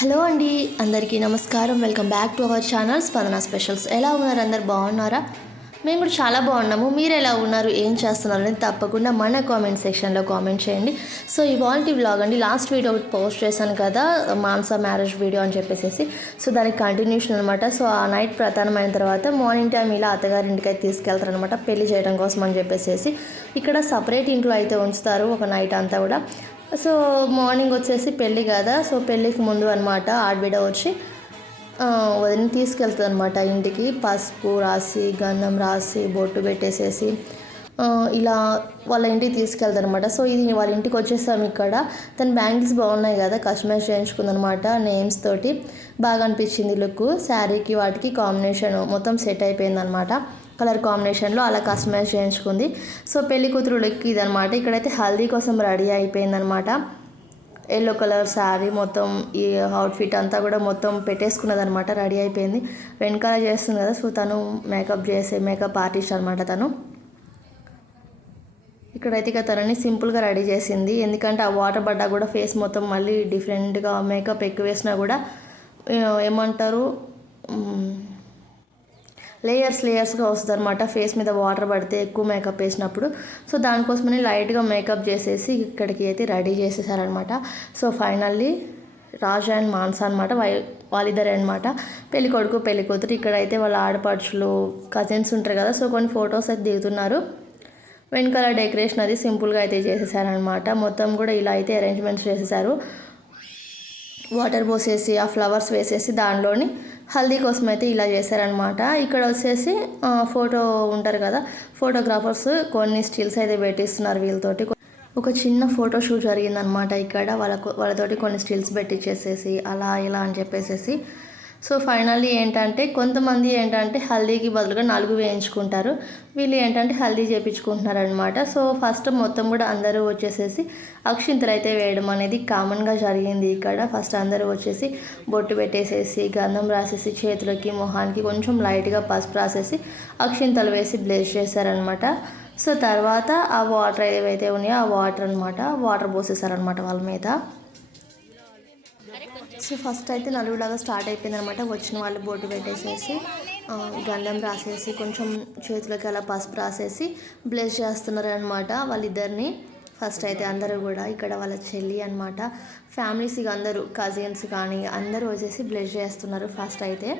Hello అండి, అందరికీ నమస్కారం. Welcome back to our channel స్పందన స్పెషల్స్. ఎలా ఉన్నారు? అందరు బాగున్నారా? మేము కూడా చాలా బాగున్నాము. మీరు ఎలా ఉన్నారు, ఏం చేస్తున్నారు అనేది తప్పకుండా మన కామెంట్ సెక్షన్లో కామెంట్ చేయండి. సో ఇవాల్టి వ్లాగ్ అండి, లాస్ట్ వీడియో ఒకటి పోస్ట్ చేశాను కదా, మాన్సా మ్యారేజ్ వీడియో అని చెప్పేసి. సో దానికి కంటిన్యూషన్ అనమాట. సో ఆ నైట్ ప్రధానం అయిన తర్వాత మార్నింగ్ టైం ఇలా అత్తగారింటికి అయితే తీసుకెళ్తారనమాట, పెళ్లి చేయడం కోసం అని చెప్పేసి. ఇక్కడ సపరేట్ ఇంట్లో అయితే ఉంచుతారు ఒక నైట్ అంతా కూడా. సో మార్నింగ్ వచ్చేసి పెళ్ళి కదా, సో పెళ్ళికి ముందు అనమాట ఆడబిడ్డ వచ్చి వదిలిని తీసుకెళ్తుంది అనమాట ఇంటికి. పసుపు రాసి, గంధం రాసి, బొట్టు పెట్టేసేసి ఇలా వాళ్ళ ఇంటికి తీసుకెళ్తారు అనమాట. సో ఇది వాళ్ళ ఇంటికి వచ్చేసాము. ఇక్కడ తన బ్యాంగిల్స్ బాగున్నాయి కదా, కస్టమైజ్ చేయించుకుందనమాట నేమ్స్ తోటి. బాగా అనిపించింది లుక్. శారీకి వాటికి కాంబినేషన్ మొత్తం సెట్ అయిపోయింది అనమాట. కలర్ కాంబినేషన్లో అలా కస్టమైజ్ చేయించుకుంది. సో పెళ్లి కూతురు లుక్ ఇదనమాట. ఇక్కడైతే హల్దీ కోసం రెడీ అయిపోయిందనమాట. ఎల్లో కలర్ శారీ మొత్తం ఈ అవుట్ఫిట్ అంతా కూడా మొత్తం పెట్టేసుకున్నదనమాట, రెడీ అయిపోయింది. వెనకాల చేస్తుంది కదా, సో తను మేకప్ ఆర్టిస్ట్ అనమాట తను. ఇక్కడైతే ఇక తనని సింపుల్గా రెడీ చేసింది, ఎందుకంటే ఆ వాటర్ పడ్డా కూడా ఫేస్ మొత్తం మళ్ళీ డిఫరెంట్గా మేకప్ ఎక్కువ వేసినా కూడా ఏమంటారు లేయర్స్గా వస్తుంది అనమాట. ఫేస్ మీద వాటర్ పడితే ఎక్కువ మేకప్ వేసినప్పుడు. సో దానికోసమని లైట్గా మేకప్ చేసేసి ఇక్కడికి అయితే రెడీ చేసేసారనమాట. So finally Raju and Mansa అనమాట, వాళ్ళిద్దరే అనమాట, పెళ్లి కొడుకు పెళ్లి కూతురు. ఇక్కడైతే వాళ్ళ ఆడపడుచులు కజిన్స్ ఉంటారు కదా, సో కొన్ని ఫొటోస్ అయితే దిగుతున్నారు. వెనకాల డెకరేషన్ అది సింపుల్గా అయితే చేసేసారనమాట. మొత్తం కూడా ఇలా అయితే అరేంజ్మెంట్స్ చేసేసారు. వాటర్ పోసేసి ఆ ఫ్లవర్స్ వేసేసి దానిలోని హల్దీ కోసం అయితే ఇలా చేశారనమాట. ఇక్కడ వచ్చేసి ఫోటో ఉంటారు కదా, ఫోటోగ్రాఫర్స్ కొన్ని స్టిల్స్ అయితే పెట్టిస్తున్నారు వీళ్ళతోటి. ఒక చిన్న ఫోటో షూట్ జరిగిందనమాట ఇక్కడ. వాళ్ళతోటి కొన్ని స్టిల్స్ పెట్టించేసేసి అలా ఇలా అని చెప్పేసి. సో ఫైనల్లీ ఏంటంటే కొంతమంది ఏంటంటే హల్దీకి బదులుగా నలుగు వేయించుకుంటారు, వీళ్ళు ఏంటంటే హల్దీ చేయించుకుంటున్నారు అనమాట. సో ఫస్ట్ మొత్తం కూడా అందరూ వచ్చేసేసి అక్షింతలు అయితే వేయడం అనేది కామన్గా జరిగింది ఇక్కడ. ఫస్ట్ అందరూ వచ్చేసి బొట్టు పెట్టేసేసి, గంధం రాసేసి, చేతులకి మొహానికి కొంచెం లైట్గా పసుపు రాసేసి అక్షింతలు వేసి బ్లెస్ చేశారనమాట. సో తర్వాత ఆ వాటర్ ఏవైతే ఉన్నాయో ఆ వాటర్ పోసేసారనమాట వాళ్ళ మీద. సో ఫస్ట్ అయితే నలుగులాగా స్టార్ట్ అయిపోయింది అనమాట. వచ్చిన వాళ్ళు బొట్టు పెట్టేసేసి గంధం రాసేసి కొంచెం చేతులకి అలా పసుపు రాసేసి బ్లెస్ చేస్తున్నారు అనమాట వాళ్ళిద్దరిని. ఫస్ట్ అయితే అందరూ కూడా ఇక్కడ వాళ్ళ చెల్లి అనమాట, ఫ్యామిలీస్ ఇక అందరూ కజిన్స్ కానీ అందరూ వచ్చేసి బ్లెస్ చేస్తున్నారు ఫస్ట్ అయితే.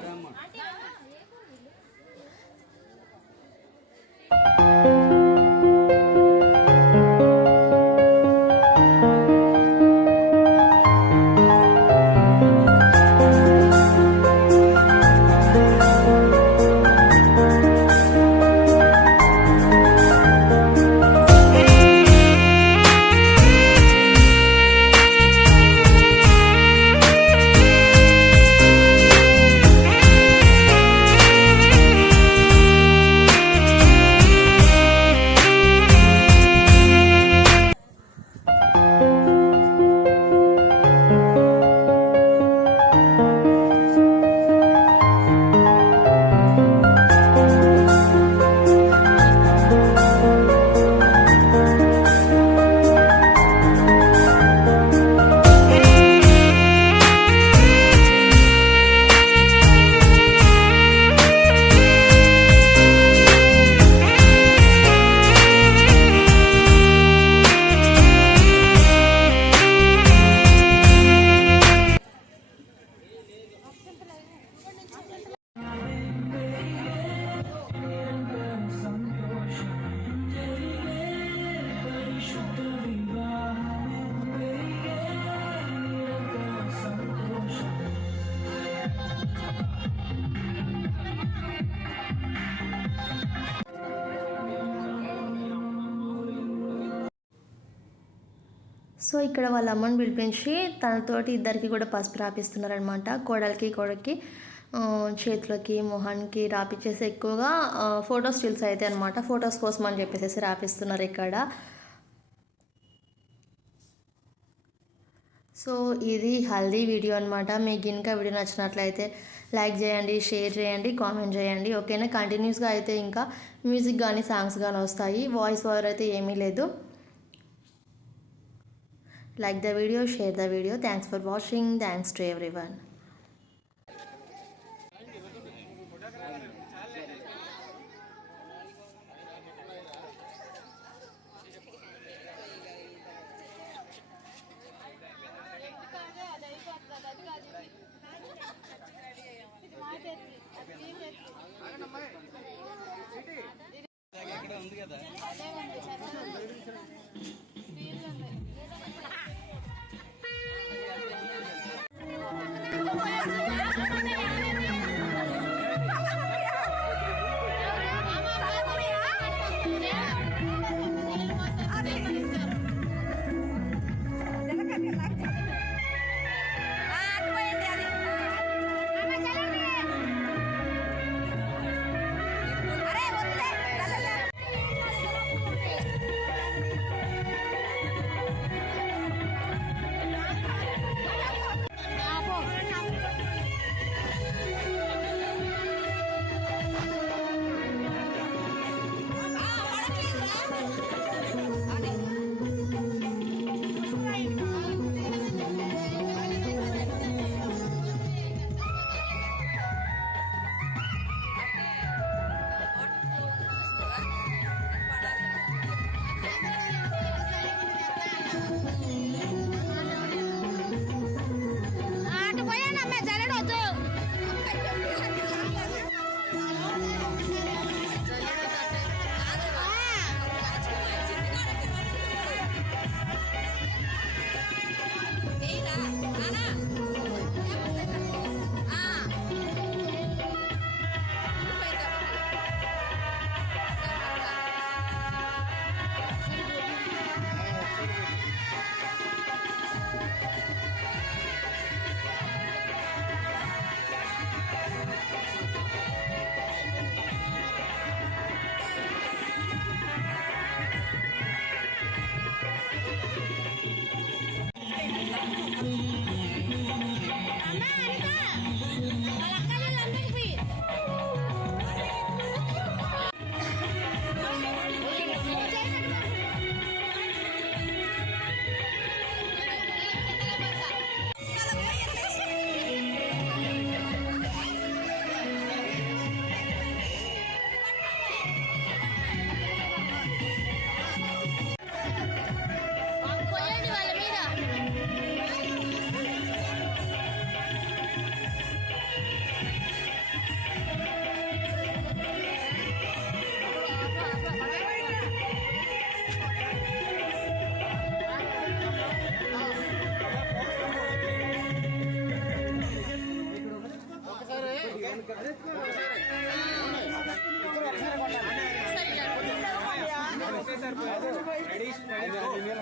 సో ఇక్కడ వాళ్ళ అమ్మని పిలిపించి తనతోటి ఇద్దరికి కూడా పసుపు రాపిస్తున్నారనమాట. కోడలికి కొడుక్కి చేతులకి మొహానికి రాపిచ్చేసి ఎక్కువగా ఫోటో స్టిల్స్ అయితే అనమాట, ఫొటోస్ కోసం అని చెప్పేసి రాపిస్తున్నారు ఇక్కడ. సో ఇది హల్దీ వీడియో అనమాట. మీకు ఇంకా వీడియో నచ్చినట్లయితే లైక్ చేయండి, షేర్ చేయండి, కామెంట్ చేయండి, ఓకేనా. కంటిన్యూస్గా అయితే ఇంకా మ్యూజిక్ కానీ సాంగ్స్ కానీ వస్తాయి, వాయిస్ ఓవర్ అయితే ఏమీ లేదు. Like the video, share the video. Thanks for watching. Thanks to everyone. ఉంది కదా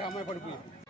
అమ్మాయి పడిపోయింది.